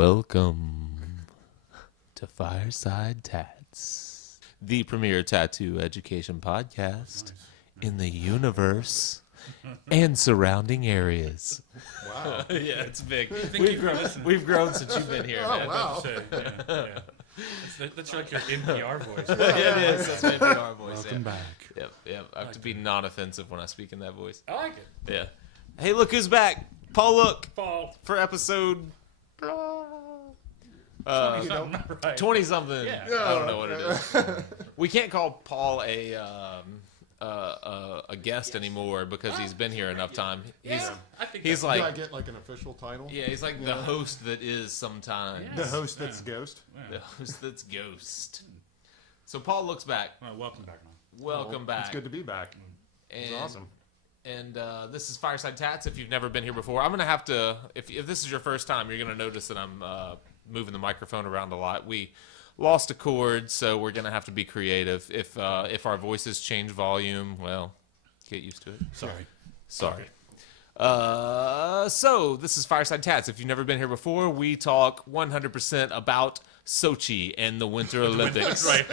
Welcome to Fireside Tats, the premier tattoo education podcast in the universe and surrounding areas. Wow. Yeah, it's big. We've grown since you've been here. Oh, man. wow. That's like your NPR voice. Yeah, it is. That's my NPR voice. Welcome back. Yep. I have to be non-offensive when I speak in that voice. I like it. Yeah. Hey, look who's back. Paul Look Paul. for episode 20-something. 20-something. Yeah. I don't know what it is. We can't call Paul a guest anymore because he's been here enough time. I think He's Do like, I get like an official title? yeah, he's like the host that is sometimes. The host that's Ghost? The host that's Ghost. So Paul looks back. Well, welcome back, man. Welcome Well, back. It's good to be back. It's And- awesome. And this is Fireside Tats. If you've never been here before, I'm going to have to, if this is your first time, you're going to notice that I'm moving the microphone around a lot. We lost a cord, so we're going to have to be creative. If our voices change volume, well, get used to it. Sorry. So this is Fireside Tats. If you've never been here before, we talk 100% about Sochi and the Winter Olympics Right.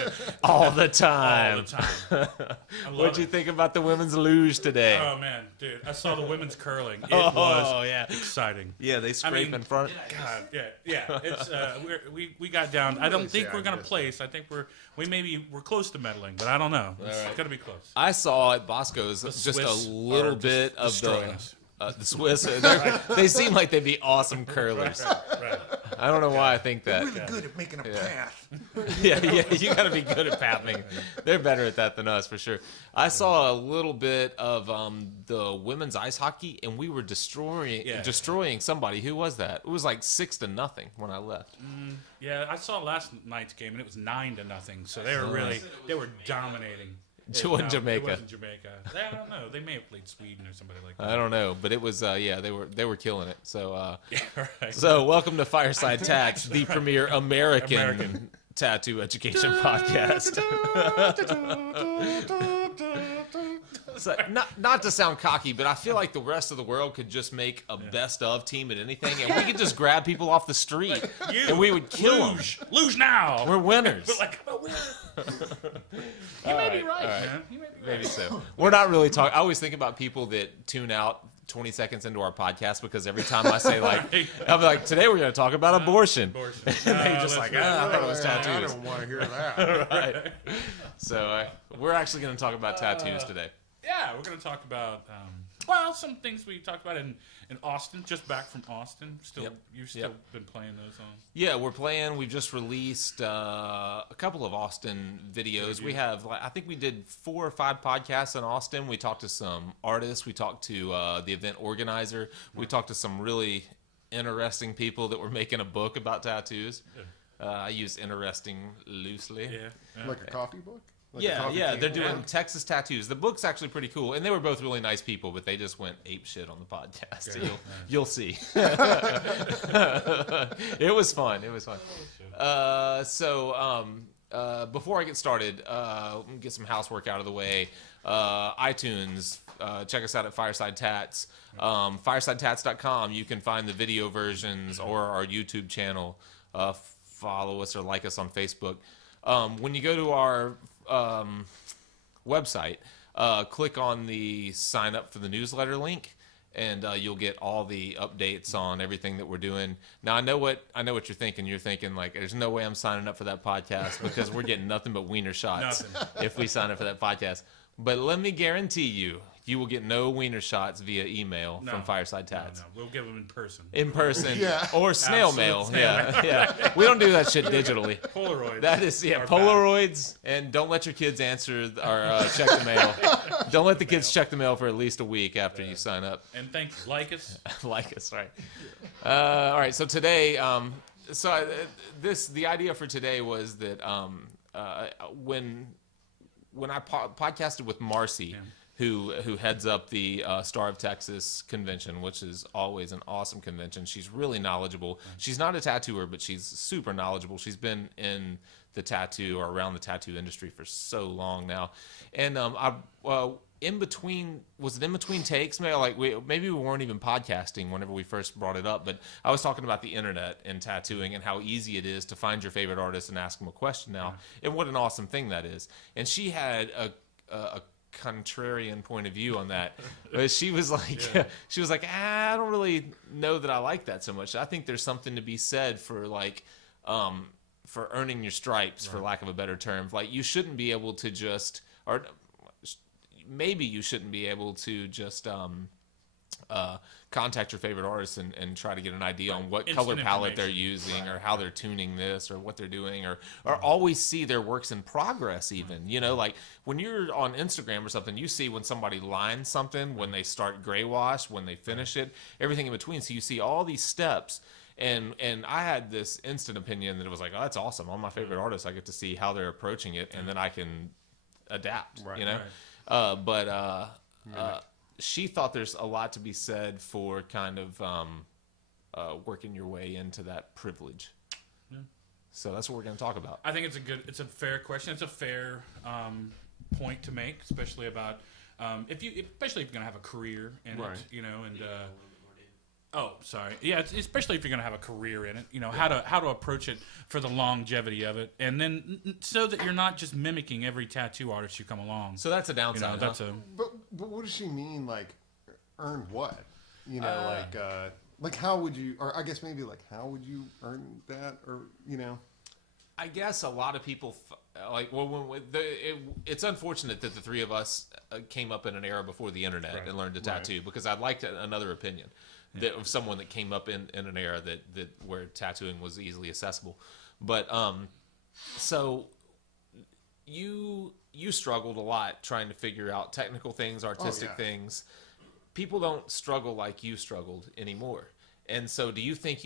all the All time. the time. I love What'd you it. think about the women's luge today? Oh, man. Dude, I saw the women's curling. It Oh, was yeah. exciting. Yeah, they scrape mean, in front. God, yeah. It's we got down. I don't really think say we're I gonna guess. place. I think we're close to medaling, but I don't know. It's right. gonna be close. I saw at Bosco's just a Swiss little are just bit of destroying us. The Swiss. They seem like they'd be awesome curlers. Right. I don't know why I think that. Really good at making a path. Yeah, you got to be good at pathing. They're better at that than us for sure. I saw a little bit of the women's ice hockey, and we were destroying somebody. Who was that? It was like 6-0 when I left. Yeah, I saw last night's game, and it was 9-0. So they were dominating. Join Jamaica. It wasn't Jamaica. I don't know. They may have played Sweden or somebody like that. I don't know, but it was they were killing it. So Yeah, right. So, welcome to Fireside Tats, the premier American tattoo education podcast. So, not to sound cocky, but I feel like the rest of the world could just make a best of team at anything, and we could just grab people off the street, and we would kill them. Lose now. We're winners. But like, I'm a winner. You may be right, man. You may be right. Maybe so. We're not really talking. I always think about people that tune out 20 seconds into our podcast because every time I say like, I'll be like, today we're going to talk about abortion. Abortion. And they just like, I thought it was I tattoos. don't want to hear that. Right. So we're actually going to talk about tattoos today. Yeah, we're going to talk about, some things we talked about in Austin, just back from Austin. You've still been playing those on? Yeah, we're playing. We've just released a couple of Austin videos. We have, I think we did 4 or 5 podcasts in Austin. We talked to some artists. We talked to the event organizer. We talked to some really interesting people that were making a book about tattoos. I use interesting loosely. Yeah. Like a coffee book? Like a Yeah, coffee they're table? doing Texas tattoos. The book's actually pretty cool, and they were both really nice people, but they just went ape shit on the podcast. So you'll see. It was fun. Before I get started, let me get some housework out of the way. iTunes, check us out at Fireside Tats. FiresideTats.com. You can find the video versions or our YouTube channel. Follow us or like us on Facebook. When you go to our website, click on the sign up for the newsletter link, and you'll get all the updates on everything that we're doing. Now I know what you're thinking. You're thinking like, there's no way I'm signing up for that podcast because we're getting nothing but wiener shots if we sign up for that podcast. But let me guarantee you will get no wiener shots via email from Fireside Tats. No, we'll give them in person. In person, Yeah. or snail mail. Yeah. We don't do that shit digitally. Polaroids. That is, are Polaroids, and don't let your kids answer or check the mail. Don't let the kids check the mail for at least a week after you sign up. And thank you. Like us. Like us, right? All right. So today, the idea for today was that when I podcasted with Marcy. Yeah. Who heads up the Star of Texas convention, which is always an awesome convention. She's really knowledgeable. She's not a tattooer, but she's super knowledgeable. She's been in the tattoo or around the tattoo industry for so long now. And in between, was it in between takes? Maybe we weren't even podcasting whenever we first brought it up, but I was talking about the internet and tattooing and how easy it is to find your favorite artist and ask them a question now, and what an awesome thing that is. And she had a contrarian point of view on that. But she was like, I don't really know that I like that so much. I think there's something to be said for for earning your stripes, for lack of a better term. Like, you shouldn't be able to just, or maybe you shouldn't be able to just contact your favorite artist and try to get an idea on what Instant color palette they're information. using, or how they're tuning this, or what they're doing, or always see their works in progress even. You know, like when you're on Instagram or something, you see when somebody lines something, when they start gray wash, when they finish it, everything in between. So you see all these steps. And I had this instant opinion that it was like, oh, that's awesome. All my favorite artists, I get to see how they're approaching it, and then I can adapt, you know? But she thought there's a lot to be said for kind of working your way into that privilege. Yeah. So that's what we're going to talk about. I think it's a fair question. It's a fair point to make, especially about especially if you're going to have a career in it, you know, and. Oh, sorry. Yeah, especially if you're going to have a career in it, you know, how to approach it for the longevity of it, and then so that you're not just mimicking every tattoo artist you come along. So that's a downside. You know, that's But what does she mean? Like, earn what? You know, like how would you? Or I guess maybe like how would you earn that? Or you know. I guess a lot of people it's unfortunate that the three of us came up in an era before the internet and learned to tattoo, because I'd like another opinion. That of someone that came up in an era that where tattooing was easily accessible. But so you struggled a lot trying to figure out technical things, artistic things. People don't struggle like you struggled anymore. And so do you think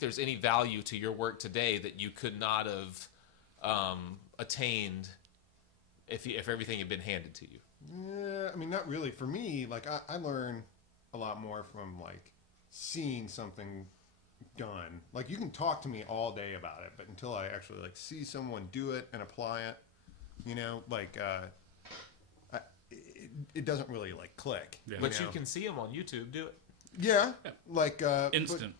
there's any value to your work today that you could not have attained if everything had been handed to you? Yeah, I mean, not really. For me, like I learn a lot more from like seeing something done. Like, you can talk to me all day about it, but until I actually like see someone do it and apply it, you know, like it doesn't really like click. Yeah. But you can see them on YouTube do it. Yeah, like instant.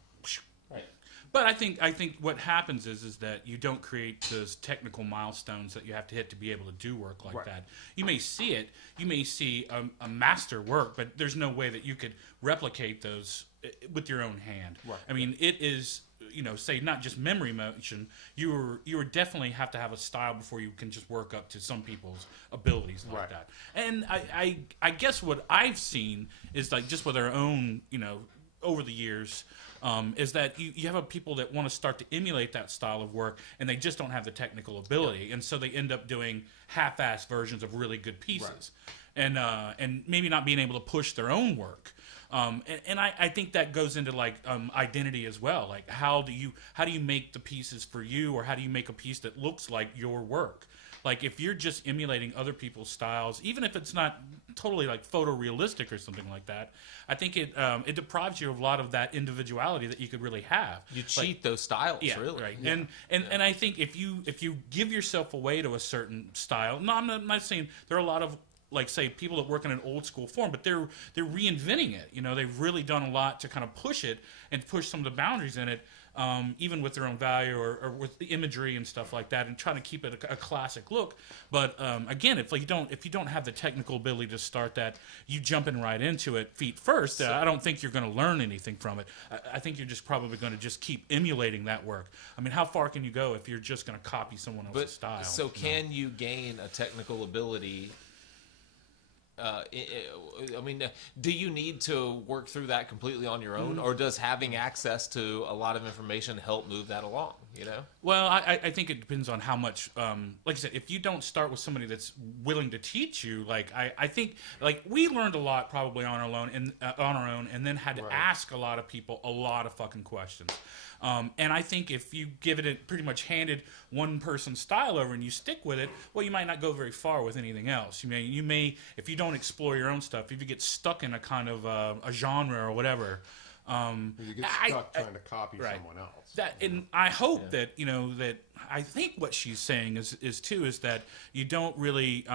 Right. But I think what happens is that you don't create those technical milestones that you have to hit to be able to do work like that. You may see it, you may see a master work, but there's no way that you could replicate those with your own hand. Right. I mean, it is, you know, say not just memory motion. You would definitely have to have a style before you can just work up to some people's abilities like that. And I guess what I've seen is like just with our own, you know, over the years. Is that you have people that want to start to emulate that style of work, and they just don't have the technical ability, and so they end up doing half-assed versions of really good pieces, and maybe not being able to push their own work. And I think that goes into like identity as well. Like how do you make the pieces for you, or how do you make a piece that looks like your work? Like if you're just emulating other people's styles, even if it's not totally like photorealistic or something like that, I think it deprives you of a lot of that individuality that you could really have. You cheat those styles, really. Right. Yeah. And I think if you give yourself away to a certain style, no, I'm not saying there are a lot of like say people that work in an old school form, but they're reinventing it. You know, they've really done a lot to kind of push it and push some of the boundaries in it. Even with their own value or with the imagery and stuff like that, and trying to keep it a classic look. But again, if you don't have the technical ability to start that, you jumping right into it feet first. I don't think you're going to learn anything from it. I think you're just probably going to just keep emulating that work. I mean, how far can you go if you're just going to copy someone else's style? So can you gain a technical ability? I mean, do you need to work through that completely on your own, or does having access to a lot of information help move that along? You know. Well, I think it depends on how much. Like I said, if you don't start with somebody that's willing to teach you, like I think, like we learned a lot probably on our own, and then had to ask a lot of people a lot of fucking questions. And I think if you give it pretty much handed one person's style over and you stick with it, well, you might not go very far with anything else. You may if you don't explore your own stuff, if you get stuck in a kind of a genre or whatever. You get stuck trying to copy someone else. And I hope that that I think what she's saying is that you don't really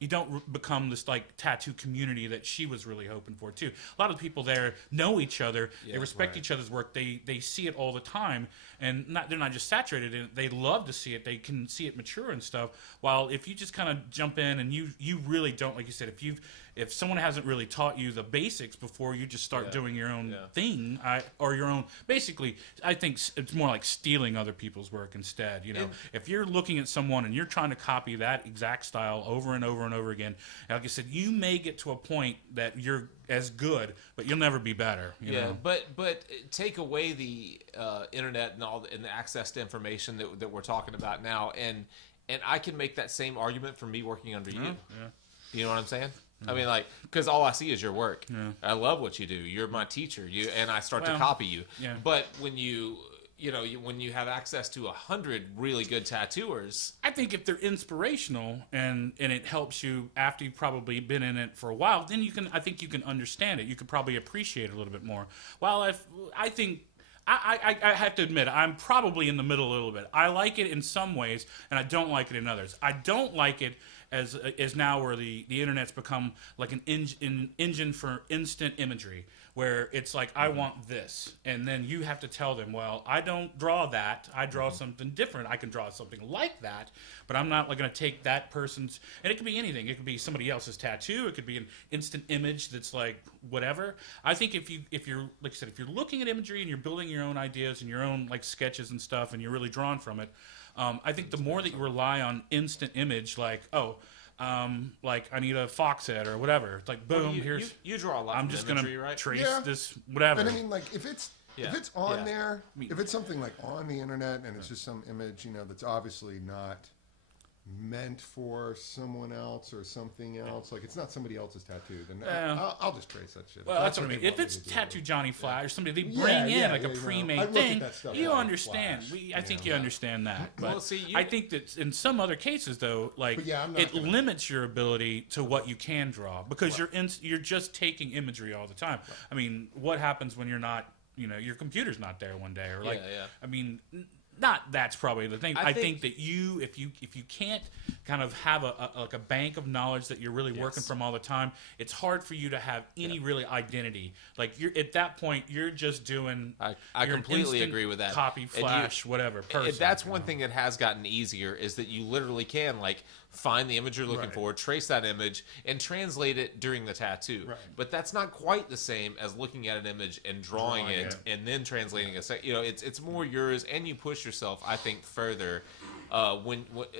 become this like tattoo community that she was really hoping for too. A lot of people there know each other, they respect each other's work, they see it all the time, and they're not just saturated in it, they love to see it, they can see it mature and stuff. While if you just kind of jump in and you really don't, like you said, if someone hasn't really taught you the basics before you just start doing your own thing, or your own, basically, I think it's more like stealing other people's work instead. If you're looking at someone and you're trying to copy that exact style over and over and over again, like I said, you may get to a point that you're as good, but you'll never be better. You know? But take away the internet and the access to information that we're talking about now, and I can make that same argument for me working under you. Yeah. You know what I'm saying? I mean, like, because all I see is your work. Yeah. I love what you do. You're my teacher. And I start to copy you. Yeah. But when when you have access to 100 really good tattooers, I think if they're inspirational and it helps you after you've probably been in it for a while, then I think you can understand it. You could probably appreciate it a little bit more. Well, I have to admit, I'm probably in the middle a little bit. I like it in some ways, and I don't like it in others. I don't like it as now where the internet's become like an engine for instant imagery, where it's like, I want this, and then you have to tell them, well, I don't draw that, I draw something different. I can draw something like that, but I'm not like going to take that person's, and it could be anything. It could be somebody else's tattoo, it could be an instant image that's like whatever. I think if you're like I said, if you're looking at imagery and you're building your own ideas and your own like sketches and stuff, and you're really drawn from it, I think the more that you rely on instant image, like, like I need a fox head or whatever. It's like, boom, here's. You draw a lot. I'm just imagery, gonna right? trace this, whatever. And I mean, like, if it's on there, if it's something like on the internet and it's just some image, that's obviously not meant for someone else or something else, like it's not somebody else's tattoo, then I'll just trace that shit. Well, that's what I mean. If it's Tattoo Johnny Flash or somebody, they bring in a pre-made thing, you understand. I think you understand that. But well, see, I think that in some other cases, though, like it limits your ability to what you can draw because you're just taking imagery all the time. Right. I mean, what happens when you're not, your computer's not there one day, or like, I mean. That's probably the thing. I think that if you can't kind of have a bank of knowledge that you're really working from all the time, it's hard for you to have any really identity. Like you're at that point, you're just doing. I completely agree with that. Copy, flash, whatever. Person, that's one thing that has gotten easier is that you literally can find the image you're looking for, trace that image, and translate it during the tattoo. Right. But that's not quite the same as looking at an image and drawing it and then translating it. It's more yours, and you push yourself, I think, further.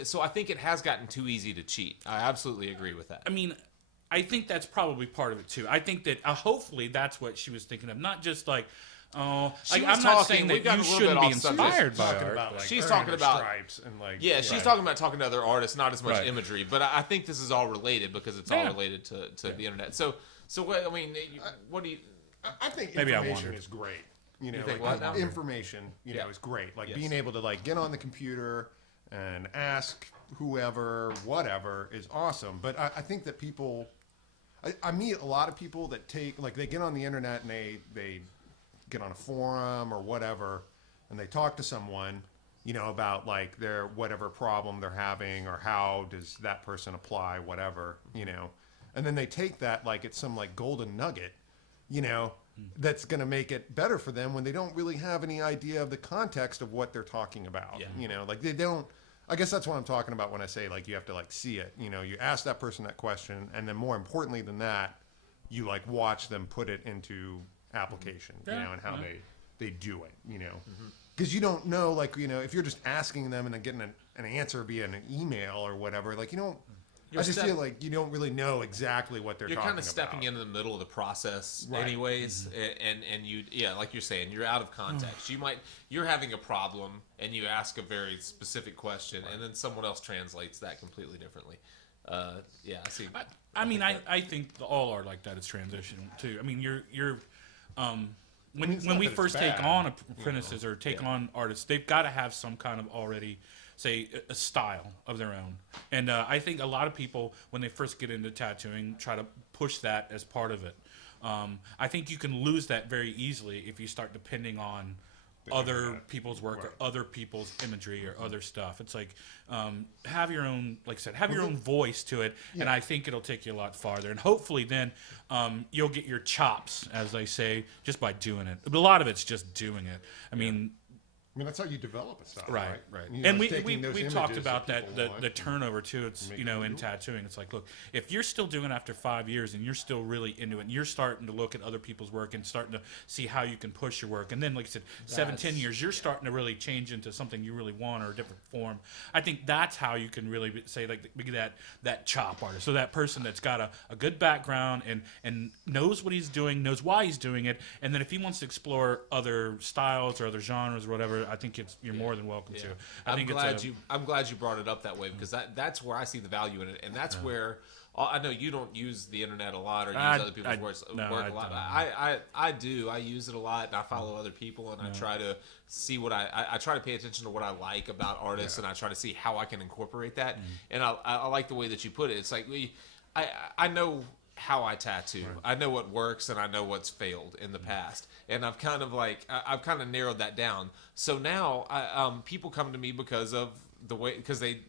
So I think it has gotten too easy to cheat. I absolutely agree with that. I mean, I think that's probably part of it too. I think that hopefully that's what she was thinking of, not just like. Oh, I'm not saying that you shouldn't be inspired by art. She's talking about stripes and she's talking about talking to other artists, not as much imagery. But I think this is all related because it's all related to the internet. So what I mean, what do you? I think information is great. Information, is great. Like being able to get on the computer and ask whoever, whatever, is awesome. But I think that people, I meet a lot of people that they get on the internet and they get on a forum or whatever, and they talk to someone, about their whatever problem they're having or how does that person apply whatever, and then they take that like it's some golden nugget, that's going to make it better for them when they don't really have any idea of the context of what they're talking about. They don't. I guess that's what I'm talking about when I say you have to see it. You ask that person that question, and then more importantly than that, you watch them put it into application, and how they do it, because you don't know, if you're just asking them and then getting an answer via an email or whatever, you don't. I just feel like you don't really know exactly what they're talking about. You're kind of stepping into the middle of the process, anyways, and you, like you're saying, you're out of context. You're having a problem, and you ask a very specific question, and then someone else translates that completely differently. I see. I mean, I think all art like that is transitional too. I mean, you're when we first take on apprentices or take on artists, they've got to have some kind of already, say, a style of their own. And I think a lot of people, when they first get into tattooing, try to push that as part of it. I think you can lose that very easily if you start depending on other internet. people's work Right. or other people's imagery or other stuff. It's like have your own, like I said, have your own voice to it, and I think it'll take you a lot farther. And hopefully, then you'll get your chops, as they say, just by doing it. A lot of it's just doing it. I mean, that's how you develop a style, right. right? And we talked about the turnover too. It's in tattooing. It's like, look, if you're still doing it after 5 years and you're still really into it, and you're starting to look at other people's work and starting to see how you can push your work, and then like I said, 7-10 years, you're starting to really change into something you really want or a different form. I think that's how you can really say like be that chop artist. So that person that's got a good background and knows what he's doing, knows why he's doing it, and then if he wants to explore other styles or other genres or whatever, I think you're more than welcome to. I'm glad you brought it up that way, because that's where I see the value in it, and that's where I know you don't use the internet a lot or use other people's work a lot. I do. I use it a lot, and I follow other people, and I try to see what I try to pay attention to what I like about artists, and I try to see how I can incorporate that. And I like the way that you put it. It's like I know how I tattoo. I know what works and I know what's failed in the past, and I've kind of narrowed that down. So now people come to me because they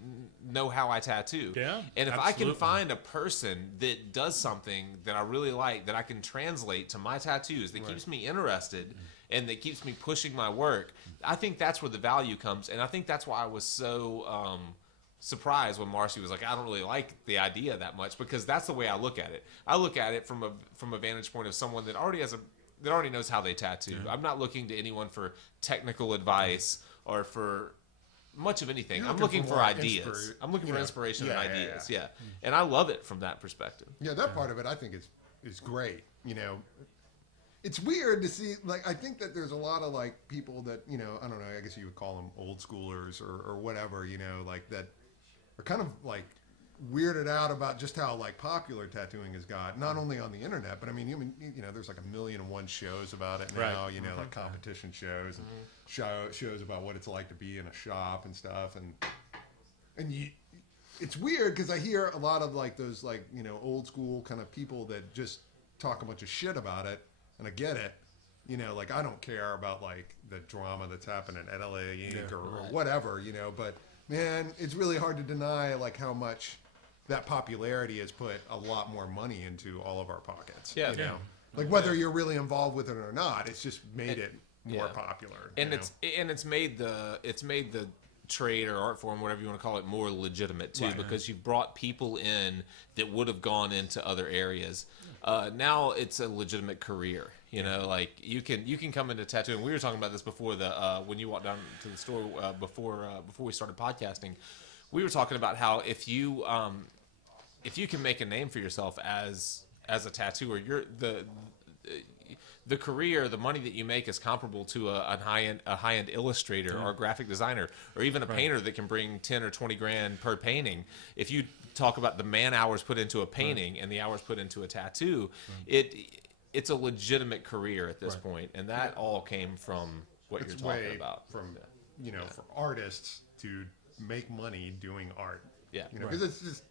know how I tattoo. Yeah, and if absolutely. I can find a person that does something that I really like, that I can translate to my tattoos, that keeps me interested and that keeps me pushing my work, I think that's where the value comes. And I think that's why I was so surprised when Marcy was like, I don't really like the idea that much, because that's the way I look at it. I look at it from a vantage point of someone that already knows how they tattoo. I'm not looking to anyone for technical advice or for much of anything. I'm looking for ideas. I'm looking for inspiration and ideas. Yeah. And I love it from that perspective. Yeah, that part of it I think is great. It's weird to see, like, I think that there's a lot of like people that, I don't know, I guess you would call them old schoolers or whatever, like that are kind of like weirded out about just how like popular tattooing has got, not only on the internet, but I mean, there's like 1,000,001 shows about it now, like competition shows and shows about what it's like to be in a shop and stuff, and it's weird because I hear a lot of like those like old school kind of people that just talk a bunch of shit about it, and I get it. Like I don't care about like the drama that's happening at LA Inc. or whatever, but man, it's really hard to deny like how much that popularity has put a lot more money into all of our pockets. Yeah. Like whether you're really involved with it or not, it's just made it more popular. And it's made the trade or art form, whatever you want to call it, more legitimate too, because you've brought people in that would have gone into other areas. Now it's a legitimate career. Like you can come into tattooing. We were talking about this before when you walked down to the store before we started podcasting. We were talking about how if you can make a name for yourself as a tattooer, the career, the money that you make is comparable to a high end illustrator or a graphic designer or even a painter that can bring 10 or 20 grand per painting. If you talk about the man hours put into a painting and the hours put into a tattoo, it's a legitimate career at this point, and that all came from what you're talking about. From for artists to make money doing art. Yeah, because it's just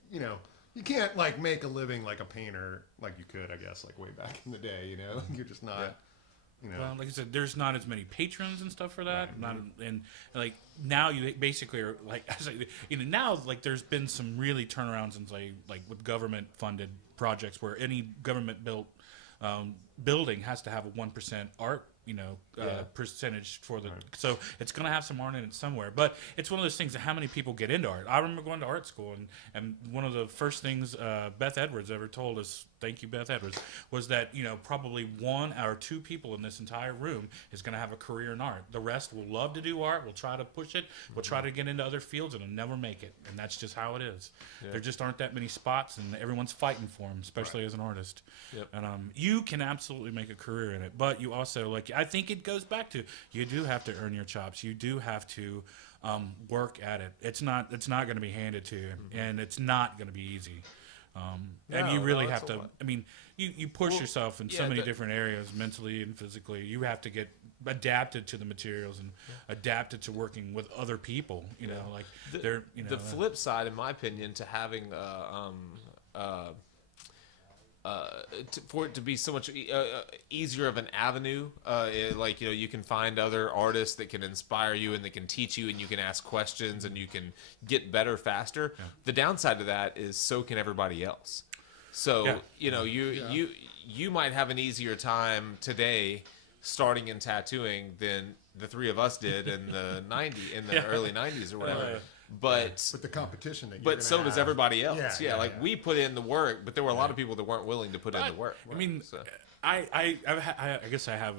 you can't like make a living like a painter like you could, I guess, like way back in the day. You're just not. Well, like I said, there's not as many patrons and stuff for that. And like now you basically are like, now like there's been some really turnarounds in like with government funded projects where any government built building has to have a 1% art percentage for the, so it's going to have some art in it somewhere. But it's one of those things that how many people get into art. I remember going to art school, and one of the first things Beth Edwards ever told us, thank you Beth Edwards, was that probably 1 or 2 people in this entire room is going to have a career in art. The rest will love to do art, will try to push it, will try to get into other fields, and will never make it. And that's just how it is. There just aren't that many spots, and everyone's fighting for them, especially as an artist. And you can absolutely make a career in it, but you also, like, I think it goes back to, you do have to earn your chops. You do have to work at it. It's not going to be handed to you, and it's not going to be easy. And you really have to. I mean, you push yourself in so many different areas, mentally and physically. You have to get adapted to the materials and adapted to working with other people. Like the flip side, in my opinion, to having for it to be so much easier of an avenue. Like, you can find other artists that can inspire you and that can teach you, and you can ask questions and you can get better faster. Yeah. The downside to that is so can everybody else. So you might have an easier time today starting in tattooing than the three of us did in the early 90s or whatever. But the competition that but so have. does everybody else. Like we put in the work, but there were a lot of people that weren't willing to put in the work. I mean, so. I guess I have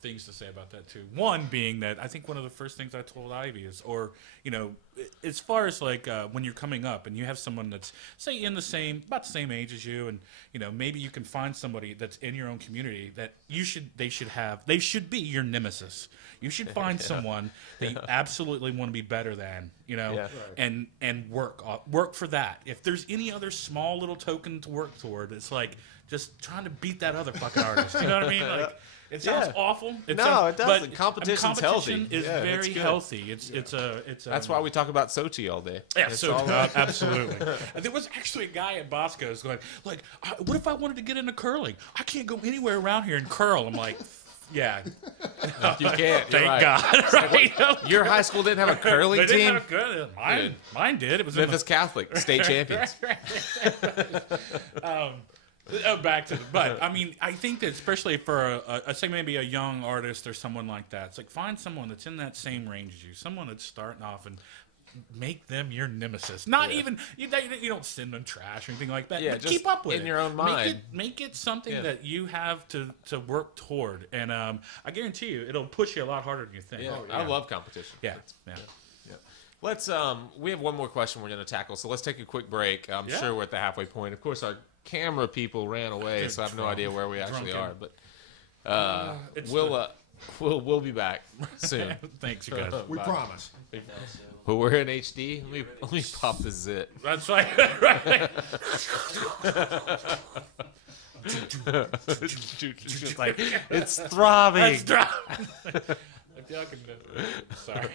things to say about that too. One being that I think one of the first things I told Ivy is, as far as like when you're coming up and you have someone that's say about the same age as you, and maybe you can find somebody that's in your own community that they should be your nemesis. You should find someone that you absolutely want to be better than, and work for that. If there's any other small little token to work toward, it's like just trying to beat that other fucking artist. You know what I mean? Like it sounds awful. It doesn't. But competition's competition healthy. is very healthy. It's that's why we talk about Sochi all day. Yeah, absolutely. There was actually a guy at Bosco's going like, "What if I wanted to get into curling? I can't go anywhere around here and curl." I'm like. Yeah, you can't. Thank God. Right? Your high school didn't have a curling they team. Didn't have mine did. It was Memphis Catholic state champions. Back to but I mean, I think that especially for say maybe a young artist or someone like that, it's like find someone that's in that same range as you, someone that's starting off and. Make them your nemesis. Not even you don't send them trash or anything like that. Yeah, but just keep up with in your own mind. Make it something that you have to work toward, and I guarantee you, it'll push you a lot harder than you think. Yeah. I love competition. Yeah. Let's we have one more question we're going to tackle, so let's take a quick break. I'm sure we're at the halfway point. Of course, our camera people ran away, so I have no idea where we actually are. But we'll be back soon. Thanks, you guys. We promise. But we're in HD. Let me pop the zit. That's right. Just like it's throbbing. Sorry.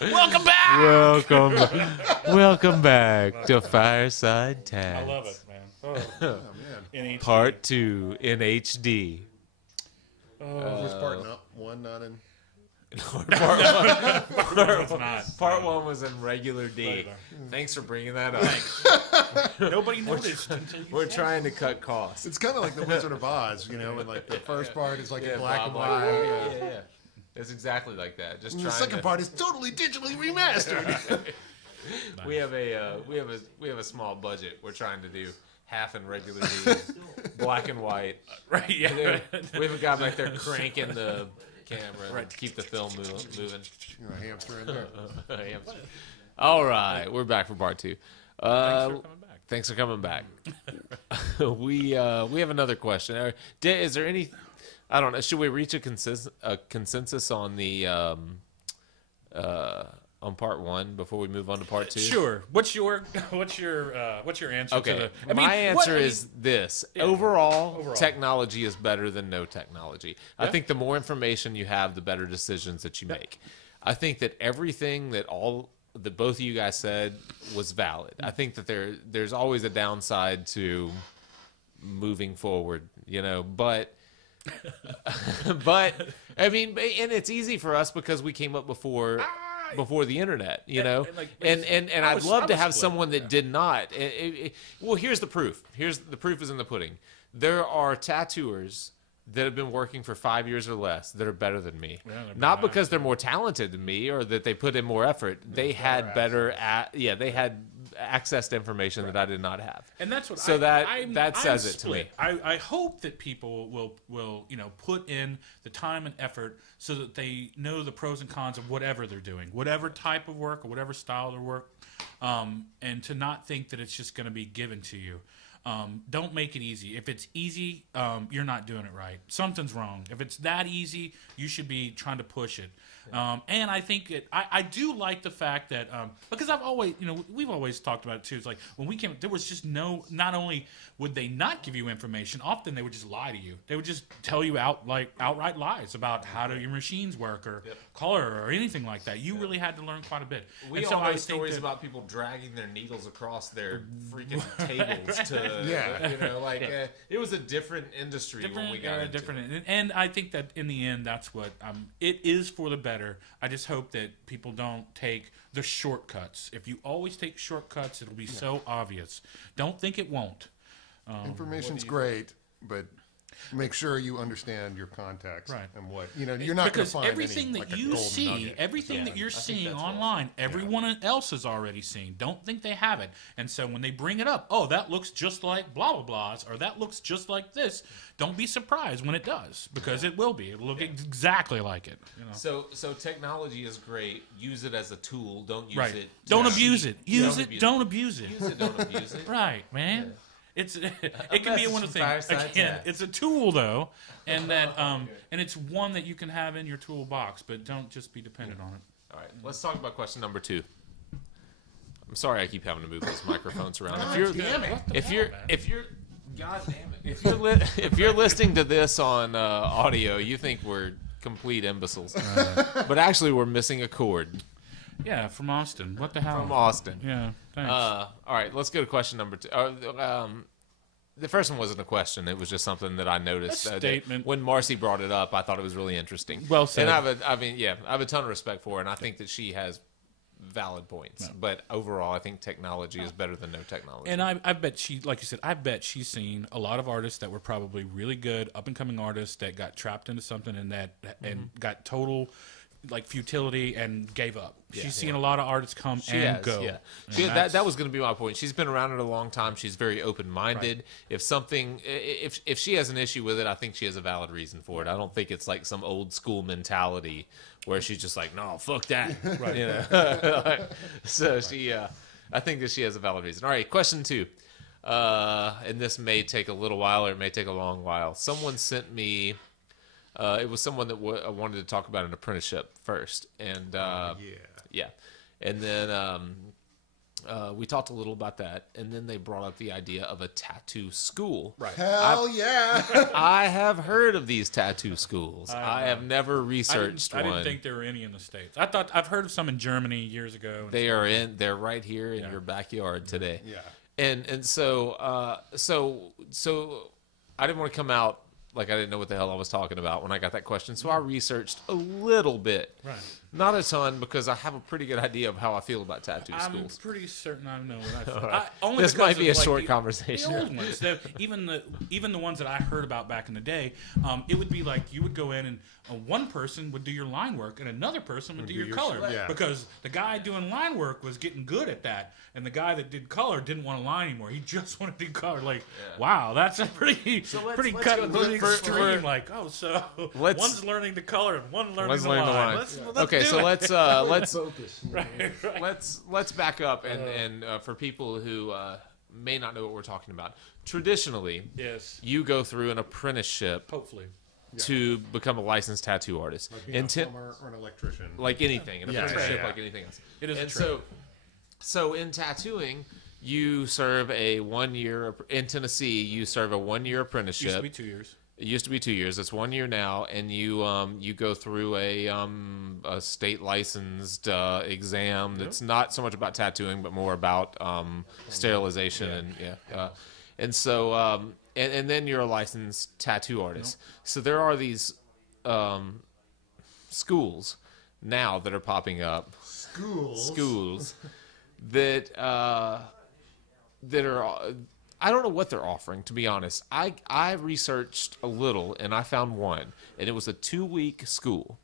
Welcome back. Welcome back to Fireside Tags. I love it, man. Oh man. Part 2 in HD. Just parting up. One not in. Part one was in regular D. Thanks for bringing that up. Nobody noticed until you We're trying to cut costs. It's kind of like the Wizard of Oz, and like the first part is like in black and blah, white. blah. Yeah. It's exactly like that. Just And the second part is totally digitally remastered. Nice. We have a small budget. We're trying to do half in regular D, black and white. Right. Yeah. We have a guy back there cranking the camera to keep the film moving. Hamster in there. All right, we're back for part 2. Thanks for coming back. We have another question. Is there any? I don't know. Should we reach a consensus on the on part 1 before we move on to part 2? Sure. What's your answer? Okay. To My answer is this. Yeah. Overall, technology is better than no technology. Yeah. I think the more information you have, the better decisions that you make. I think that everything that both of you guys said was valid. I think that there's always a downside to moving forward, but I mean, and it's easy for us because we came up before the internet, and I'd love to have someone that did not. Well, here's the proof. The proof is in the pudding. There are tattooers that have been working for 5 years or less that are better than me. Yeah, not because they're more talented than me or that they put in more effort. They had they had access to information that I did not have. And that's what that says it to me. I hope that people will put in the time and effort so that they know the pros and cons of whatever they're doing, whatever type of work or whatever style of work, and to not think that it's just going to be given to you. Don't make it easy. If it's easy, you're not doing it right. Something's wrong. If it's that easy, you should be trying to push it. And I think I do like the fact that because I've always, we've always talked about it too. It's like when we came, there was just not only would they not give you information, often they would just lie to you. They would just tell you outright lies about how your machines work or color or anything like that. You really had to learn quite a bit. We all have stories about people dragging their needles across their freaking tables to Yeah. You know, like it was a different industry when we got into different, it. and I think that in the end, that's what it is for the better. I just hope that people don't take the shortcuts. If you always take shortcuts, it'll be so obvious. Don't think it won't. Information's great, but make sure you understand your context Right. and what you're not going to Because find everything any, that like, a you golden see, nugget. everything that you're seeing that's online, everyone else has already seen. Don't think they haven't. And so when they bring it up, oh, that looks just like blah blah blahs, or that looks just like this. Don't be surprised when it does, because it will be. It'll look exactly like it. You know? So technology is great. Use it as a tool. Don't use Right. it. Don't to abuse cheat. it. Use it. Don't abuse it. Use it. Don't abuse it. Right, man. It can be message one of the from things. Fireside Again, Chat. it's a tool though, and that and it's one that you can have in your toolbox, but don't just be dependent on it. All right, let's talk about question number 2. I'm sorry I keep having to move these microphones around. God damn it. If you're God damn it. If you're listening to this on audio, you think we're complete imbeciles. But actually we're missing a chord Yeah, from Austin. What the hell? from Austin. Yeah, thanks. All right, let's go to question number 2. The first one wasn't a question; it was just something that I noticed. A statement. When Marcy brought it up, I thought it was really interesting. Well said. And I have a ton of respect for her, and I think that she has valid points. But overall, I think technology is better than no technology. And I bet she, like you said, I bet she's seen a lot of artists that were probably really good, up and coming artists that got trapped into something and got total like futility and gave up. She's seen a lot of artists come and go. Yeah. And That was going to be my point. She's been around it a long time. She's very open-minded. Right. If she has an issue with it, I think she has a valid reason for it. I don't think it's like some old school mentality where she's just like, no, fuck that. Right. You know? So I think that she has a valid reason. All right, question 2. And this may take a little while or it may take a long while. Someone sent me. It was someone that wanted to talk about an apprenticeship first, and and then we talked a little about that, and then they brought up the idea of a tattoo school. Right. Hell yeah! I have heard of these tattoo schools. I have never researched I one. didn't think there were any in the States. I've heard of some in Germany years ago. They're right here in your backyard today. Yeah. And so I didn't want to come out like I didn't know what the hell I was talking about when I got that question. So I researched a little bit. Right. Not a ton, because I have a pretty good idea of how I feel about tattoo I'm schools. pretty certain I know what I feel. Right. Only This because might be of, a like, short conversation. The old ones, even the ones that I heard about back in the day, it would be like you would go in and one person would do your line work and another person would do your color. yeah. Because the guy doing line work was getting good at that, and the guy that did color didn't want to line anymore. He just wanted to do color. Like, wow, that's a pretty let's cut go pretty for- extreme. Like, so Let's- one's learning the color and one learning Let's the learn the line. line. Let's Okay, do so it. let's Focus. let's back up and for people who may not know what we're talking about. Traditionally, Yes, you go through an apprenticeship hopefully. to become a licensed tattoo artist. Being a plumber or an electrician. Like anything, an Yeah, apprenticeship, yeah. like anything else. It is a and trade. so in tattooing, you serve a 1 year in Tennessee. You serve a 1 year apprenticeship. Used to be 2 years. It used to be 2 years. It's 1 year now, and you go through a state licensed exam. That's not so much about tattooing, but more about sterilization and so and then you're a licensed tattoo artist. So there are these schools now that are popping up. Schools that that are. I don't know what they're offering, to be honest. I researched a little, and I found one, and it was a 2-week school.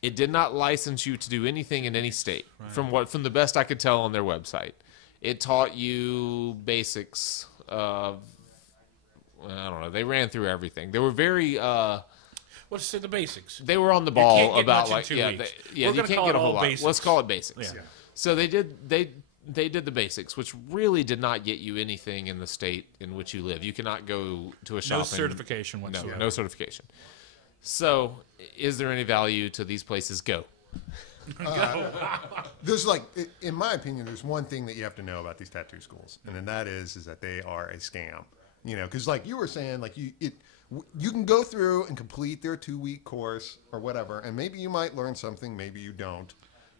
It did not license you to do anything in any state, from the best I could tell on their website. It taught you basics of, I don't know. They ran through everything. They were very. Let's say the basics. They were on the can't ball get about much in 2 weeks. you We're can't gonna call get it a whole all lot. basics. Let's call it basics. Yeah. So they did the basics, which really did not get you anything in the state in which you live. You cannot go to a shop. No certification whatsoever. No certification. So, is there any value to these places? Go. There's in my opinion, there's one thing that you have to know about these tattoo schools, and then that is that they are a scam. Because like you were saying, like you can go through and complete their 2-week course or whatever, and maybe you might learn something, maybe you don't,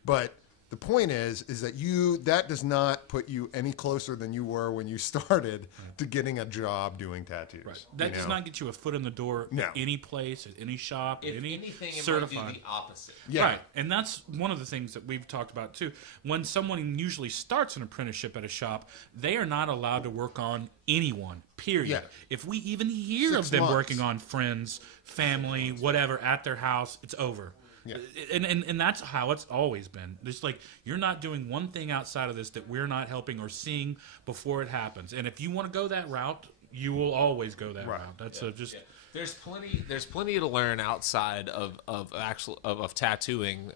but the point is that that does not put you any closer than you were when you started to getting a job doing tattoos. Right. That does not get you a foot in the door at any place, at any shop, If at any anything, it certified. might do the opposite. Yeah. Right, and that's one of the things that we've talked about too. When someone usually starts an apprenticeship at a shop, they are not allowed to work on anyone, period. Yeah. If we even hear 6 of them months. working on friends, family, whatever, at their house, it's over. Yeah. And that's how it's always been. It's like you're not doing one thing outside of this that we're not helping or seeing before it happens. And if you want to go that route, you will always go that route. That's just... Yeah. There's plenty to learn outside of tattooing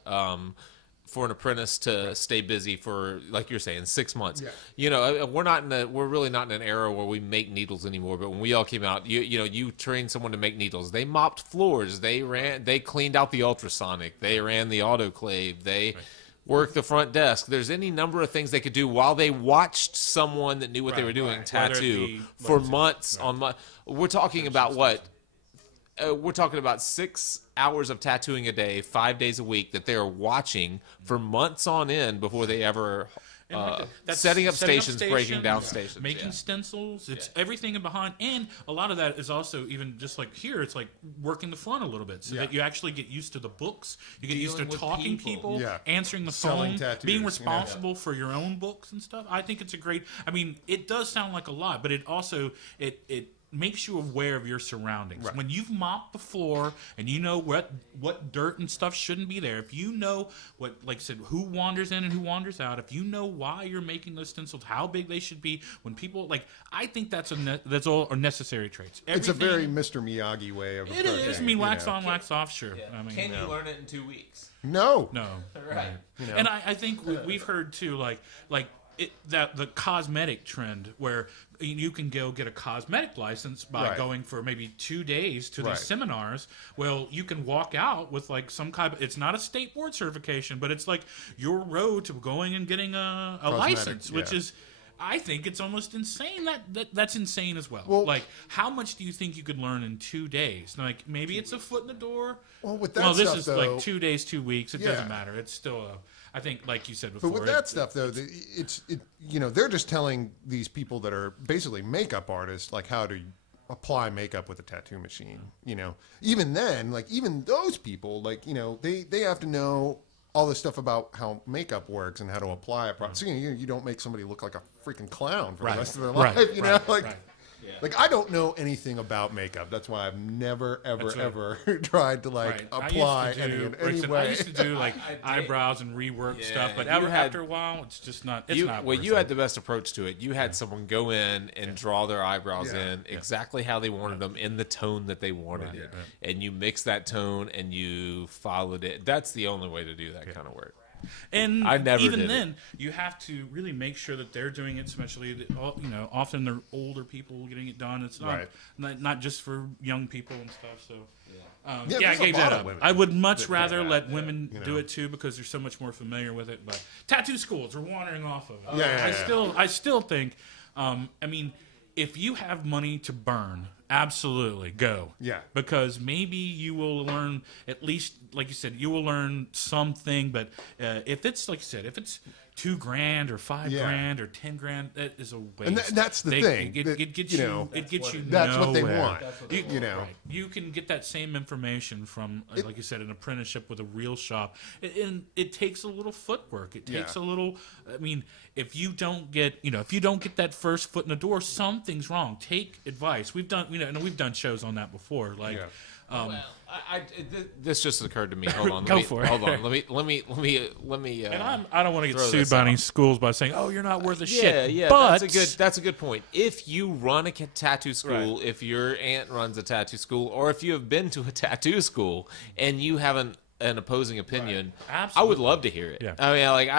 for an apprentice to stay busy for, like you're saying, 6 months. Yeah. You know, we're really not in an era where we make needles anymore. But when we all came out, you trained someone to make needles. They mopped floors. They cleaned out the ultrasonic. They ran the autoclave. They worked the front desk. There's any number of things they could do while they watched someone that knew what they were doing tattoo for months on months. We're talking about what? We're talking about 6 hours of tattooing a day, 5 days a week that they're watching for months on end before they ever setting up stations, breaking down stations, making stencils. It's everything in behind, and a lot of that is also even just like here. It's like working the front a little bit, so that you actually get used to the books. You get used to Dealing with talking people. answering the Selling phone, tattoos, being responsible for your own books and stuff. I think it's a great. I mean, it does sound like a lot, but it also it makes you aware of your surroundings. Right. When you've mopped the floor and you know what dirt and stuff shouldn't be there, if you know what, like I said, who wanders in and who wanders out, if you know why you're making those stencils, how big they should be, when people, like, I think that's all are necessary traits. It's a very Mr. Miyagi way of It approaching is. I mean, wax on, wax off, sure. Yeah. I mean, Can you learn it in 2 weeks? No. Right. And I think we've heard too, that the cosmetic trend where you can go get a cosmetic license by going for maybe 2 days to these seminars. Well, you can walk out with like some kind of, it's not a state board certification, but it's like your road to going and getting a license, which is, I think it's almost insane. That's insane as well. Like, how much do you think you could learn in 2 days? Like, maybe it's a foot in the door. Well, with that this stuff, is though, like 2 days, 2 weeks. It doesn't matter. It's still I think, like you said before. But with that stuff, though, they're just telling these people that are basically makeup artists, like, how to apply makeup with a tattoo machine. You know, even then, like, even those people, like, you know, they have to know all this stuff about how makeup works and how to apply it. So you don't make somebody look like a freaking clown for the rest of their life. You know, like I don't know anything about makeup. That's why I've never, ever tried to apply any way. I used to do like eyebrows and rework stuff, but after a while, it's just not. It's not. Well, you had the best approach to it. You had someone go in and draw their eyebrows in exactly how they wanted them, in the tone that they wanted it, and you mix that tone and you followed it. That's the only way to do that kind of work. And I never even did then, you have to really make sure that they're doing it, especially often they're older people getting it done. It's not just for young people and stuff. So I gave that up. I would much rather let women do it too, because they're so much more familiar with it. But tattoo schools, we're wandering off of it. I still think, I mean, if you have money to burn, absolutely go. Yeah. Because maybe you will learn, at least, like you said, you will learn something. But if it's, like you said, if it's $2,000 or $5,000 or $10,000, that is a waste. And that's the thing. It gets you. That's what they nowhere. want. You can get that same information from, like you said, an apprenticeship with a real shop. And it takes a little footwork. It takes a little. I mean, if you don't get, that first foot in the door, something's wrong. Take advice. We've done shows on that before. Like, this just occurred to me. Hold on. Go for it. Hold on. Let me. And I don't want to get sued by any schools by saying, "Oh, you're not worth a shit." Yeah. But That's a good point. If you run a tattoo school, if your aunt runs a tattoo school, or if you have been to a tattoo school and you have an opposing opinion, I would love to hear it. Yeah. I mean,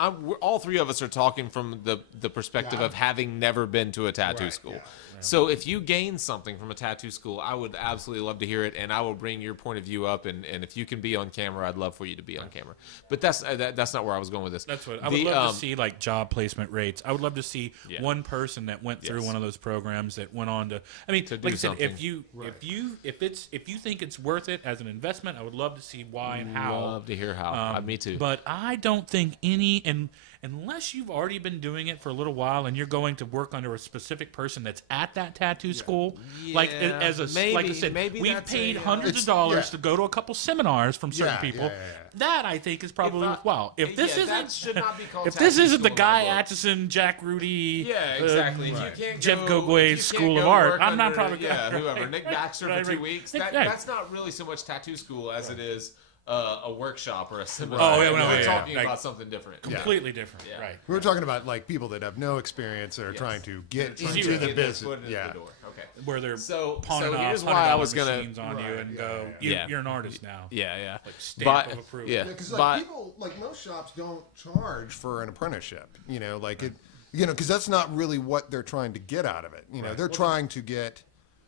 I'm all three of us are talking from the perspective of having never been to a tattoo school. Yeah. So if you gain something from a tattoo school, I would absolutely love to hear it, and I will bring your point of view up. And if you can be on camera, I'd love for you to be on camera. But that's not where I was going with this. That's what I would love to see, like job placement rates. I would love to see one person that went through one of those programs that went on to. I mean, like I said, if you think it's worth it as an investment, I would love to see why why, and how. Love to hear how. Me too. But I don't think unless you've already been doing it for a little while and you're going to work under a specific person that's at that tattoo school, like as a maybe, like I said, maybe we've that's paid a, hundreds of dollars to go to a couple seminars from certain people. Yeah. That I think is probably worthwhile. If this that should not be called if this tattoo isn't the school Guy in my book. Atchison, Jack Rudy, Yeah, exactly. If you can't Jeff go, Gogway's if you can't School of go Art, work I'm not under, probably whoever right, Nick Baxter right, for 2 right. weeks. Right. That's not really so much tattoo school as it is a workshop or a seminar. Oh, yeah, We're yeah. talking Like, about something different. completely different, Yeah. right? We were talking about like people that have no experience that are trying to get Trying to into get the their business. foot in the door. Okay. Where they're So pawning off here's why I was $100 gonna. machines on you and go, Yeah. You're an artist now. Yeah. Like stamp But of approval. yeah, Because but like people, like most shops don't charge for an apprenticeship. Because that's not really what they're trying to get out of it. They're trying to get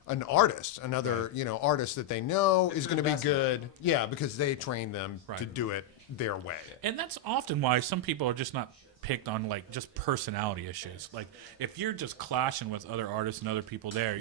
an artist, another artist that they know is going to be good. Yeah, because they train them to do it their way. And that's often why some people are just not picked on like just personality issues. Like if you're just clashing with other artists and other people there,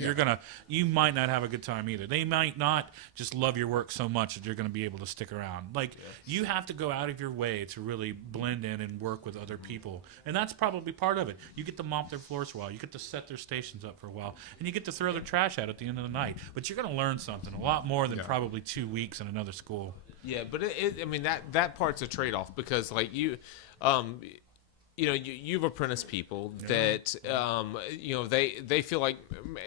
you might not have a good time either. They might not just love your work so much that you're going to be able to stick around. Like you have to go out of your way to really blend in and work with other people. And that's probably part of it. You get to mop their floors for a while. You get to set their stations up for a while. And you get to throw their trash out at the end of the night. But you're going to learn something a lot more than probably 2 weeks in another school. Yeah, but I mean that part's a trade-off because like you've apprenticed people that they feel like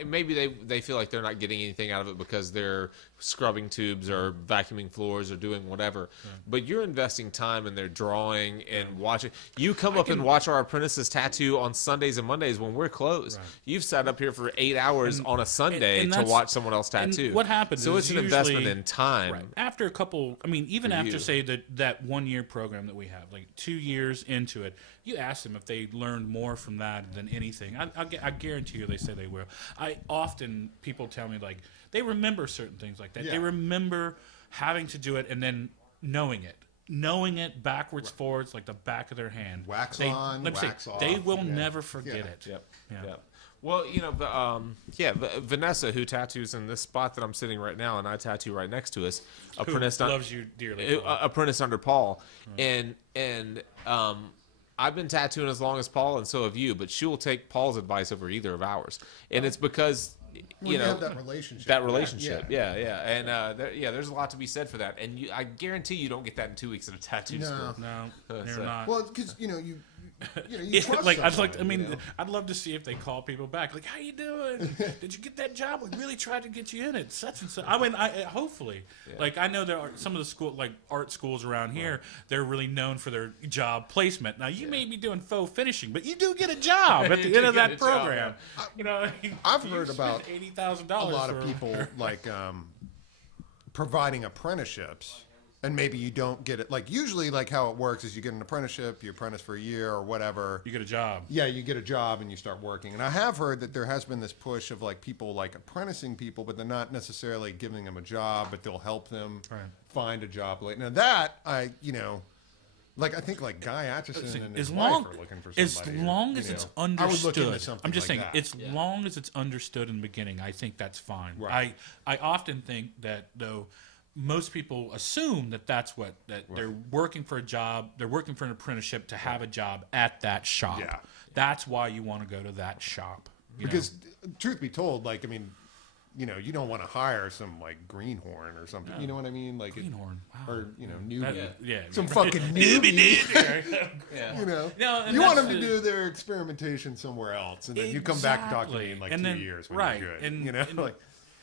maybe they feel like they're not getting anything out of it because they're scrubbing tubes or vacuuming floors or doing whatever. But you're investing time in their drawing and watching. You come up and watch our apprentices tattoo on Sundays and Mondays when we're closed. Right. You've sat up here for 8 hours on a Sunday to watch someone else tattoo. What happens? So is it's an investment in time. Right. After a couple, I mean, even after say that 1 year program that we have, like 2 years into it, you ask them if they learned more from that than anything. I guarantee you they say they will. People tell me like they remember certain things like that. Yeah. They remember having to do it and then knowing it backwards, forwards, like the back of their hand. Wax on, wax off. They will never forget it. Yep. Well, Vanessa, who tattoos in this spot that I'm sitting right now, and I tattoo right next to us, loves you dearly. Apprentice under Paul, and I've been tattooing as long as Paul, and so have you. But she will take Paul's advice over either of ours, and it's because you have that relationship. And there's a lot to be said for that. And I guarantee you don't get that in 2 weeks at a tattoo school. No, they're not. Well, because you I'd love to see if they call people back. Like, how you doing? Did you get that job? We really tried to get you in it. Such and such. I mean, hopefully. Yeah. Like, I know there are some of the school, like art schools around here. They're really known for their job placement. Now, you may be doing faux finishing, but you do get a job at the end of that program. I've heard about $80,000. A lot of people like providing apprenticeships. And maybe you don't get it. Like, usually, like, how it works is you get an apprenticeship, you apprentice for a year or whatever. You get a job. Yeah, you get a job and you start working. And I have heard that there has been this push of, like, people, like, apprenticing people, but they're not necessarily giving them a job, but they'll help them find a job. Now, that, I think, like, Guy Atchison and his wife are looking for somebody. As long as it's understood. I would look into something I'm just like saying, that. long as it's understood in the beginning, I think that's fine. Right. I often think that, though, most people assume that that's what they're working for a job, they're working for an apprenticeship to have a job at that shop. Yeah. That's why you want to go to that shop. Because truth be told, like, I mean, you don't want to hire some like greenhorn or something. No. You know what I mean? Like greenhorn, wow. or newbie. Some fucking newbie. No, you want them to do their experimentation somewhere else, and then you come back and talk to me in like 2 years when you're good.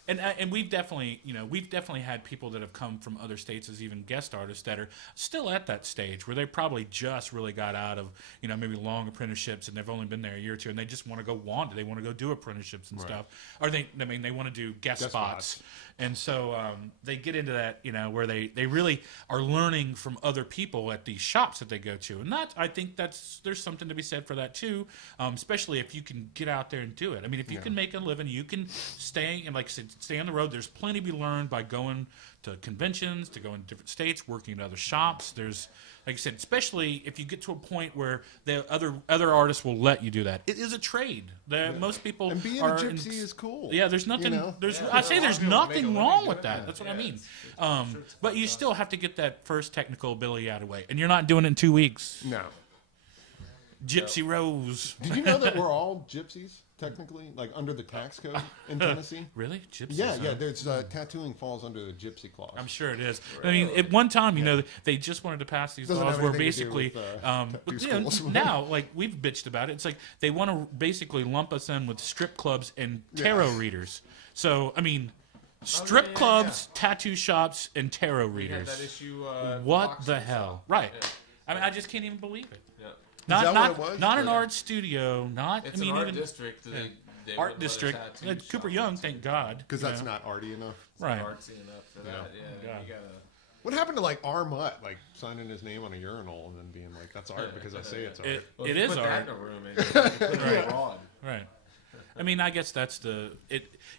And we've definitely had people that have come from other states as even guest artists that are still at that stage where they probably just really got out of, maybe long apprenticeships and they've only been there a year or two and they just want to go wander. They want to go do apprenticeships and stuff. Or they want to do guest spots. And so they get into that, where they really are learning from other people at these shops that they go to. And I think there's something to be said for that too, especially if you can get out there and do it. I mean, if you can make a living, you can stay, and like I said, stay on the road. There's plenty to be learned by going to conventions, to going to different states, working at other shops. There's, like I said, especially if you get to a point where the other artists will let you do that. It is a trade. Most people And being a gypsy is cool. Yeah, there's nothing. You know? There's nothing wrong with that. That's what I mean. But you still have to get that first technical ability out of the way, and you're not doing it in 2 weeks. No. Gypsy Rose. Did you know that we're all gypsies, technically? Like, under the tax code in Tennessee? Really? Gypsies? Yeah. There's tattooing falls under the gypsy clause. I'm sure it is. I mean, at one time, you know, they just wanted to pass these Doesn't laws have where anything to do basically, with, you know, schools. now, like we've bitched about it. It's like they want to basically lump us in with strip clubs and tarot readers. So, I mean, strip clubs, tattoo shops, and tarot readers. That issue, What the hell? Right. I mean, I just can't even believe it. Yeah. Not an art studio. It's an art district. They art would let a district. tattoo Cooper shop. Young, thank God. Because that's not arty enough. Right. Artsy enough for that. Yeah, God. you gotta. What happened to, like, R. Mutt, like, signing his name on a urinal and then being like, that's art because I say it's art? Well, It if you is put art. that in a room, it's Right. broad. Right. I mean, I guess that's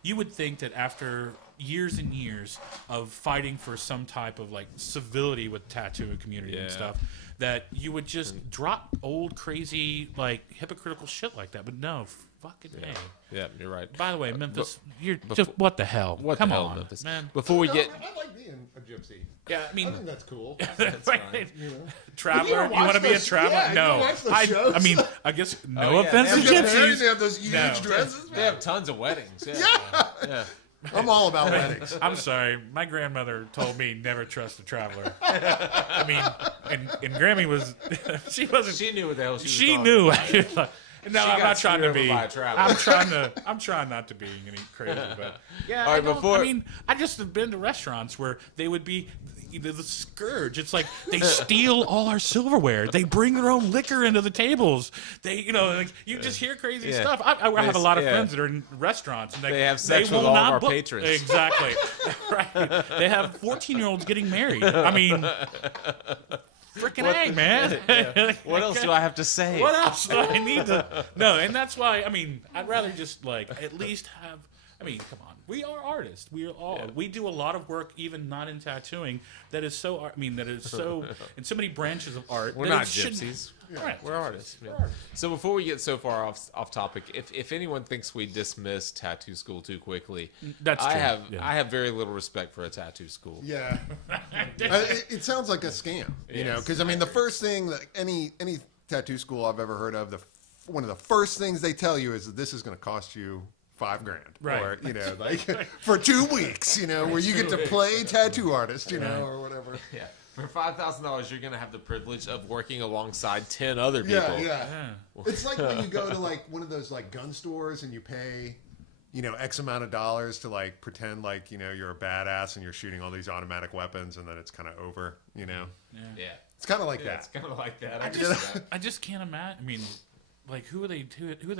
you would think that after years and years of fighting for some type of, like, civility with the tattooing community and Yeah. stuff, that you would just drop old, crazy, like, hypocritical shit like that. But no, fucking A. Yeah, you're right. By the way, Memphis, you're just, what the hell? What Come the hell, on, Memphis? man. Before we No, get, I like being a gypsy. Yeah, I I mean, think that's cool. right. You know? Traveler, You you don't want to watch be a those- traveler? yeah, you No, don't watch those shows? I mean, I guess no yeah, offense to they have gypsies. They have those huge No. dresses. they have tons of weddings. Yeah. Yeah. I'm all about weddings. I'm sorry. My grandmother told me never trust a traveler. I mean, and Grammy was, she wasn't. She knew what the hell she was She talking knew. about. No, She I'm got not trying to screwed over be. by a traveler. I'm trying not to be any crazy, but yeah. All right, I mean, I just have been to restaurants where they would be the scourge. It's like they steal all our silverware. They bring their own liquor into the tables. They, like you just hear crazy Yeah. stuff. I have a lot of Yeah. friends that are in restaurants and They have sex with will all of not our book- patrons. Exactly. Right. They have 14-year-olds getting married. I mean. Freaking A, man. What else do I have to say? What else do I need to? No, and that's why. I mean, I'd rather just like at least have. I mean, come on. We are artists. We are all. Yeah. We do a lot of work, even not in tattooing. That is so. I mean, that is so. In so many branches of art. We're that not it shouldn't- gypsies. Right. We're artists. Yeah. So before we get so far off topic, if anyone thinks we dismiss tattoo school too quickly, That's I true. have Yeah. I have very little respect for a tattoo school. Yeah. It sounds like a scam, you know, because I mean, the first thing that any tattoo school I've ever heard of, one of the first things they tell you is that this is going to cost you $5,000, Right. or like for 2 weeks, where you get to play tattoo artist, or whatever. Yeah. For $5,000, you're going to have the privilege of working alongside 10 other people. Yeah. It's like when you go to like one of those like gun stores and you pay, X amount of dollars to like pretend like, you're a badass and you're shooting all these automatic weapons and then it's kind of over, Yeah. It's kind of like Yeah, that. it's kind of like that. I just can't imagine. I mean, like who are they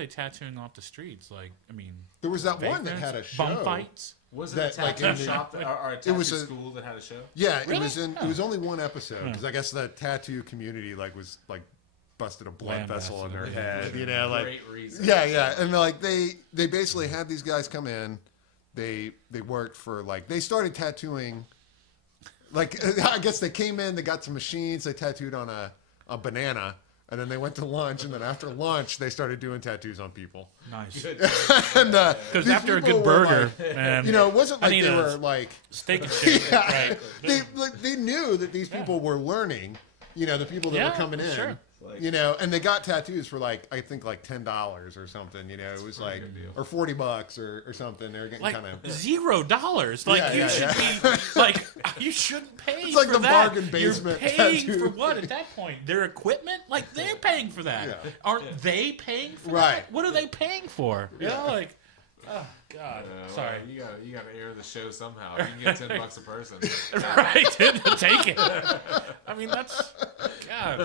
tattooing off the streets? Like, I mean, There was that one that vagrants, had a show. bum fights. Was it That, a like, tattoo in the- shop or a tattoo It was a- school that had a show? Yeah, Really? it was only one episode because I guess the tattoo community was busted a blood vessel in their head, like Great reason. yeah, and like they basically had these guys come in, they worked for they started tattooing, I guess they came in, they got some machines, they tattooed on a banana. And then they went to lunch, and then after lunch, they started doing tattoos on people. Nice. And Because these after a people good were, burger, man, it wasn't I like need they a were like steak and shake. Yeah. Right. they knew that these people were learning, the people that Yeah, were coming in, sure. and they got tattoos for I think $10 or something, it was like, or $40 or something. They're getting Like kind of, $0. Like Yeah, you yeah, should be like you shouldn't pay. It's like for the that. bargain basement You're paying tattoo. for what at that point? Their equipment? Like they're paying for that. Yeah. Aren't they paying for Right. that? What are they paying for? You know, like oh God. Sorry. You gotta air the show somehow. You can get $10 a person. Right. Take it. I mean that's God.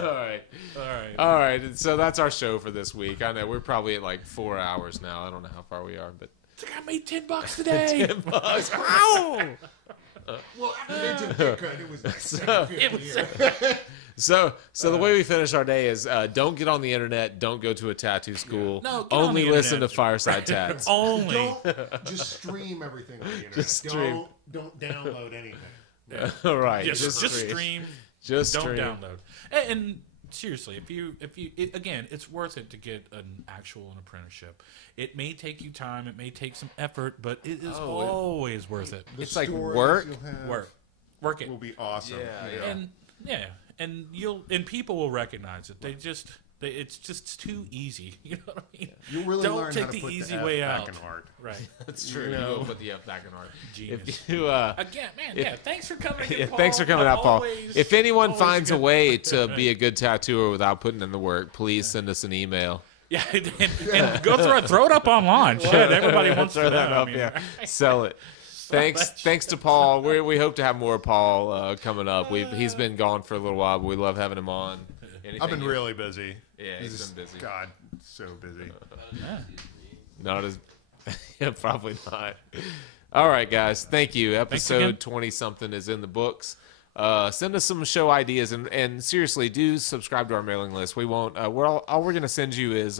All right. And so that's our show for this week. I know we're probably at 4 hours now. I don't know how far we are, but It's like I made $10 today. $10. Wow. well, after they took the cut, it was It was So the way we finish our day is don't get on the internet, don't go to a tattoo school. No, get on only the listen to internet. Fireside Tats. Only. Don't just stream everything on the internet. Just stream. Don't download anything. All right, Just stream. Just Don't stream. download. And seriously, again, it's worth it to get an apprenticeship. It may take you time, it may take some effort, but it is always worth it. It's like Stories work. you'll have Work it, will be awesome. Yeah. and people will recognize it. It's just too easy. You know what I mean? You'll really Don't learn take how to the put easy the F way back out. in art. Right. That's true. You know. You'll put the F back in art. Genius. If you, Again, man, if- thanks for coming again, yeah, Paul. thanks for coming out, Paul. Always- If anyone always finds a good. way to be a good tattooer without putting in the work, please send us an email. Yeah, and go throw it up online. Shit, everybody wants Throw to that know. up, yeah. Sell it. Thanks to Paul. We hope to have more Paul coming up. He's been gone for a little while, but we love having him on. I've been really busy. Yeah, he's been busy. God, so busy. Not as yeah, probably not. All right, guys. Thank you. again. Episode 20-something is in the books. Send us some show ideas, and seriously, do subscribe to our mailing list. We won't. All we're gonna send you is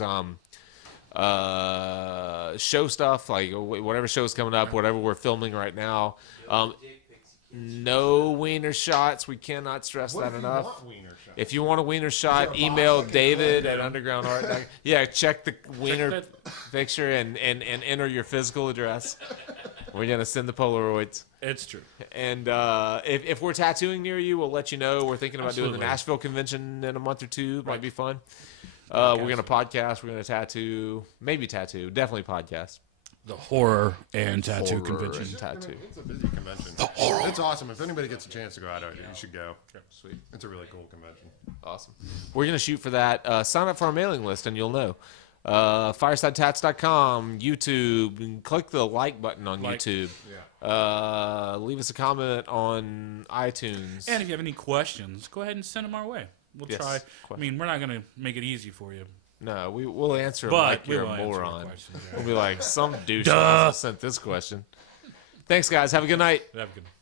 show stuff, like whatever show's coming up, whatever we're filming right now. No wiener shots. We cannot stress What that if you enough. want wiener shots? If you want a wiener shot, box email I can David collect at them? Underground Art. Yeah, check the wiener picture and enter your physical address. We're gonna send the Polaroids. It's true. And if we're tattooing near you, we'll let you know. We're thinking about doing Absolutely. the Nashville convention in a month or two. Might be fun. We're gonna podcast. We're gonna tattoo. Maybe tattoo. Definitely podcast. The horror and tattoo Horror convention. and tattoo. It's a busy convention. It's awesome. If anybody gets a chance to go out, you should go. Sweet. It's a really cool convention. Awesome. We're going to shoot for that. Sign up for our mailing list and you'll know. FiresideTats.com, YouTube. And click the like button on YouTube. Leave us a comment on iTunes. And if you have any questions, go ahead and send them our way. We'll Yes, try. I questions. mean, we're not going to make it easy for you. No, we'll answer But like we you're will a answer your moron. questions, yeah. We'll be like, some douche sent this question. Thanks, guys. Have a good night. Have a good one.